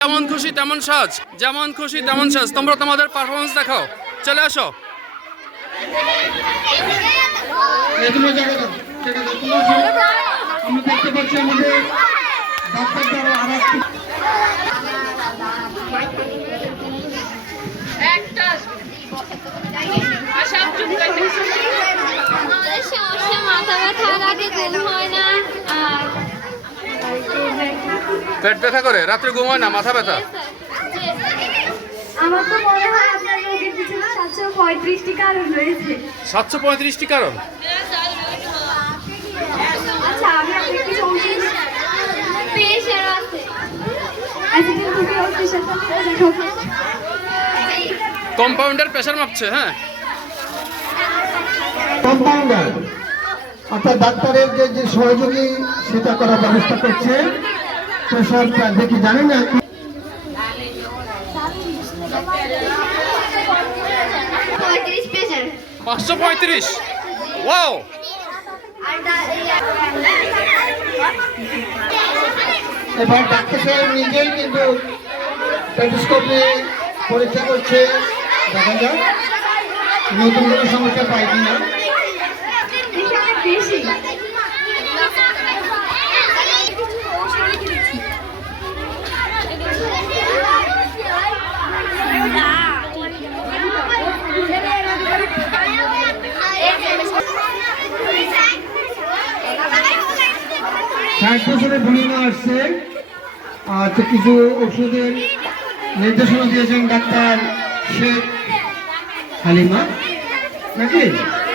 যেমন খুশি তেমন সাজ, যেমন খুশি তেমন সাজ। তোমরা তোমাদের পারফরমেন্স দেখাও, চলে আসো। আমরা দেখতে পাচ্ছি আমাদের ডাক্তার মাথা ব্যথা, রাতে ঘুম হয় না, আর পেট ব্যথা করে, রাত্রে ঘুম হয় না, মাথা ব্যথা। আমার তো মনে হয় আপনার রোগের পিছনে 735টি কারণ রয়েছে। 735টি কারণ? আচ্ছা, আমি আপনাকে কিছু ওষুধ প্রেশার আছে, কম্পাউন্ডার প্রেশার মাপছে। হ্যাঁ, কম্পাউন্ডার অর্থাৎ ডাক্তারের যে সহযোগী সেটা করার ব্যবস্থা করছে। প্রেশারটা দেখি জানেন না 535। ওয়াও, এবার ডাক্তার সাহেব নিজেই কিন্তু স্টেথোস্কোপে পরীক্ষা করছে, দেখা যাক নতুন কোনো সমস্যা পাই কিনা। ষাট বছরে বুড়িমা আসছে, আর তো কিছু ওষুধের নির্দেশনা দিয়েছেন ডাক্তার শেখ হালিমা নাকি।